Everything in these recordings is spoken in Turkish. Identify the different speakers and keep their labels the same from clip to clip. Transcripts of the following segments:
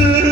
Speaker 1: Jesus.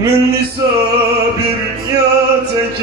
Speaker 1: من نساء برياتك